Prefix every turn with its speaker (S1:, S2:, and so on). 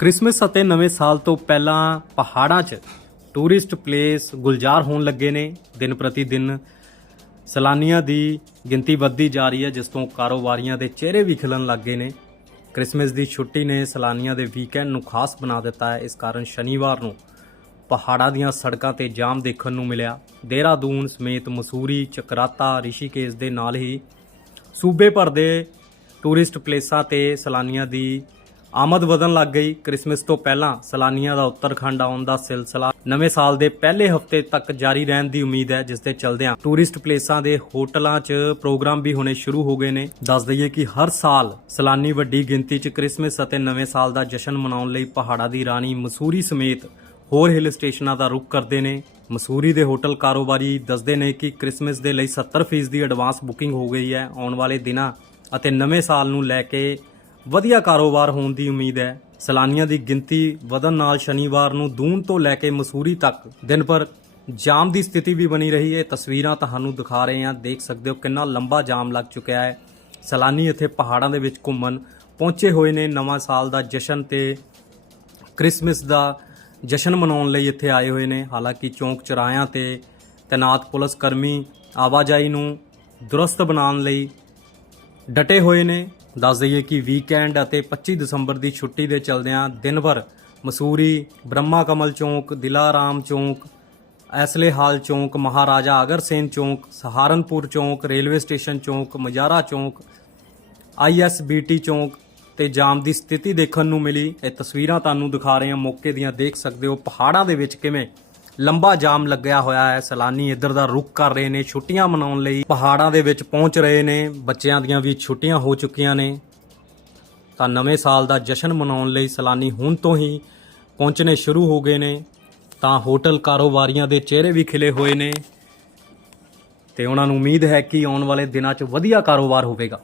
S1: Christmas ਅਤੇ ਨਵੇਂ ਸਾਲ ਤੋਂ ਪਹਿਲਾਂ ਪਹਾੜਾਂ 'ਚ ਟੂਰਿਸਟ ਪਲੇਸ ਗੁਲਜ਼ਾਰ ਹੋਣ ਲੱਗੇ ਨੇ। ਦਿਨ ਪ੍ਰਤੀ ਦਿਨ ਸੈਲਾਨੀਆਂ ਦੀ ਗਿਣਤੀ ਵੱਧਦੀ ਜਾ ਰਹੀ ਹੈ, ਜਿਸ ਤੋਂ ਕਾਰੋਬਾਰੀਆਂ ਦੇ ਚਿਹਰੇ ਵੀ ਖਿਲਣ ਲੱਗੇ ਨੇ। ਕ੍ਰਿਸਮਸ ਦੀ ਛੁੱਟੀ ਨੇ ਸੈਲਾਨੀਆਂ ਦੇ ਵੀਕਐਂਡ ਨੂੰ ਖਾਸ ਬਣਾ ਦਿੱਤਾ ਹੈ। ਇਸ ਕਾਰਨ ਸ਼ਨੀਵਾਰ ਨੂੰ ਪਹਾੜਾਂ ਦੀਆਂ ਸੜਕਾਂ ਤੇ ਜਾਮ ਦੇਖਣ ਨੂੰ ਮਿਲਿਆ। ਦੇਹਰਾਦੂਨ ਸਮੇਤ ਮਸੂਰੀ, ਚਕਰਾਤਾ, ਰਿਸ਼ੀਕੇਸ਼ ਦੇ ਨਾਲ ਹੀ ਸੂਬੇ ਭਰ ਦੇ ਟੂਰਿਸਟ ਪਲੇਸਾਂ ਤੇ ਸੈਲਾਨੀਆਂ ਦੀ ਆਮਦ ਵਧਣ ਲੱਗ ਗਈ। ਕ੍ਰਿਸਮਸ ਤੋਂ ਪਹਿਲਾਂ ਸੈਲਾਨੀਆਂ ਦਾ ਉੱਤਰਖੰਡ ਆਉਣ ਦਾ ਸਿਲਸਿਲਾ ਨਵੇਂ ਸਾਲ ਦੇ ਪਹਿਲੇ ਹਫ਼ਤੇ ਤੱਕ ਜਾਰੀ ਰਹਿਣ ਦੀ ਉਮੀਦ ਹੈ, ਜਿਸ ਦੇ ਚਲਦਿਆਂ ਟੂਰਿਸਟ ਪਲੇਸਾਂ ਦੇ ਹੋਟਲਾਂ 'ਚ ਪ੍ਰੋਗਰਾਮ ਵੀ ਹੋਣੇ ਸ਼ੁਰੂ ਹੋ ਗਏ ਨੇ। ਦੱਸ ਦਈਏ ਕਿ ਹਰ ਸਾਲ ਸੈਲਾਨੀ ਵੱਡੀ ਗਿਣਤੀ 'ਚ ਕ੍ਰਿਸਮਸ ਅਤੇ ਨਵੇਂ ਸਾਲ ਦਾ ਜਸ਼ਨ ਮਨਾਉਣ ਲਈ ਪਹਾੜਾਂ ਦੀ ਰਾਣੀ ਮਸੂਰੀ ਸਮੇਤ ਹੋਰ ਹਿਲ ਸਟੇਸ਼ਨਾਂ ਦਾ ਰੁਖ ਕਰਦੇ ਨੇ। ਮਸੂਰੀ ਦੇ ਹੋਟਲ ਕਾਰੋਬਾਰੀ ਦੱਸਦੇ ਨੇ ਕਿ ਕ੍ਰਿਸਮਸ ਦੇ ਲਈ 70% ਦੀ ਐਡਵਾਂਸ ਬੁਕਿੰਗ ਹੋ ਗਈ ਹੈ। ਆਉਣ ਵਾਲੇ ਦਿਨਾਂ ਅਤੇ ਨਵੇਂ ਸਾਲ ਨੂੰ ਲੈ ਕੇ ਵਧੀਆ ਕਾਰੋਬਾਰ ਹੋਣ ਦੀ ਉਮੀਦ ਹੈ। ਸੈਲਾਨੀਆਂ ਦੀ ਗਿਣਤੀ ਵਧਣ ਨਾਲ ਸ਼ਨੀਵਾਰ ਨੂੰ ਦੂਨ ਤੋਂ ਲੈ ਕੇ ਮਸੂਰੀ ਤੱਕ ਦਿਨ ਭਰ ਜਾਮ ਦੀ ਸਥਿਤੀ ਵੀ ਬਣੀ ਰਹੀ ਹੈ। ਤਸਵੀਰਾਂ ਤੁਹਾਨੂੰ ਦਿਖਾ ਰਹੇ ਹਾਂ। ਦੇਖ ਸਕਦੇ ਹੋ ਕਿੰਨਾ ਲੰਬਾ ਜਾਮ ਲੱਗ ਚੁੱਕਿਆ ਹੈ। ਸੈਲਾਨੀ ਇੱਥੇ ਪਹਾੜਾਂ ਦੇ ਵਿੱਚ ਘੁੰਮਣ ਪਹੁੰਚੇ ਹੋਏ ਨੇ। ਨਵਾਂ ਸਾਲ ਦਾ ਜਸ਼ਨ ਤੇ ਕ੍ਰਿਸਮਸ ਦਾ ਜਸ਼ਨ ਮਨਾਉਣ ਲਈ ਇੱਥੇ ਆਏ ਹੋਏ ਨੇ। ਹਾਲਾਂਕਿ ਚੌਂਕ ਚੌਰਾਹਿਆਂ ਤੇ ਤੈਨਾਤ ਪੁਲਿਸ ਕਰਮੀ ਆਵਾਜਾਈ ਨੂੰ ਦੁਰਸਤ ਬਣਾਉਣ ਲਈ ਡਟੇ ਹੋਏ ਨੇ। ਦੱਸ ਦਈਏ ਕਿ ਵੀਕਐਂਡ ਅਤੇ 25 ਦਸੰਬਰ ਦੀ ਛੁੱਟੀ ਦੇ ਚਲਦਿਆਂ ਦਿਨ ਭਰ ਮਸੂਰੀ, ਬ੍ਰਹਮਾ ਕਮਲ ਚੌਂਕ, ਦਿਲਾਰਾਮ ਚੌਂਕ, ਐਸਲੇ ਹਾਲ ਚੌਂਕ, ਮਹਾਰਾਜਾ ਅਗਰਸੇਨ ਚੌਂਕ, ਸਹਾਰਨਪੁਰ ਚੌਂਕ, ਰੇਲਵੇ ਸਟੇਸ਼ਨ ਚੌਂਕ, ਮਜਾਰਾ ਚੌਂਕ ਆਈਐਸਬੀਟੀ ਚੌਂਕ ਤੇ ਜਾਮ ਦੀ ਸਥਿਤੀ ਦੇਖਣ ਨੂੰ ਮਿਲੀ। ਇਹ ਤਸਵੀਰਾਂ ਤੁਹਾਨੂੰ ਦਿਖਾ ਰਹੇ ਹਾਂ। ਮੌਕੇ ਦੀਆਂ ਦੇਖ ਸਕਦੇ ਹੋ ਪਹਾੜਾਂ ਦੇ ਵਿੱਚ ਕਿਵੇਂ ਲੰਬਾ ਜਾਮ ਲੱਗਿਆ ਹੋਇਆ ਹੈ। ਸੈਲਾਨੀ ਇੱਧਰ ਦਾ ਰੁਕ ਕਰ ਰਹੇ ਨੇ। ਛੁੱਟੀਆਂ ਮਨਾਉਣ ਲਈ ਪਹਾੜਾਂ ਦੇ ਵਿੱਚ ਪਹੁੰਚ ਰਹੇ ਨੇ। ਬੱਚਿਆਂ ਦੀਆਂ ਵੀ ਛੁੱਟੀਆਂ ਹੋ ਚੁੱਕੀਆਂ ਨੇ। ਤਾਂ ਨਵੇਂ ਸਾਲ ਦਾ ਜਸ਼ਨ ਮਨਾਉਣ ਲਈ ਸੈਲਾਨੀ ਹੁਣ ਤੋਂ ਹੀ ਪਹੁੰਚਣੇ ਸ਼ੁਰੂ ਹੋ ਗਏ ਨੇ। ਤਾਂ ਹੋਟਲ ਕਾਰੋਬਾਰੀਆਂ ਦੇ ਚਿਹਰੇ ਵੀ ਖਿਲੇ ਹੋਏ ਨੇ। ਤੇ ਉਹਨਾਂ ਨੂੰ ਉਮੀਦ ਹੈ ਕਿ ਆਉਣ ਵਾਲੇ ਦਿਨਾਂ 'ਚ ਵਧੀਆ ਕਾਰੋਬਾਰ ਹੋਵੇਗਾ।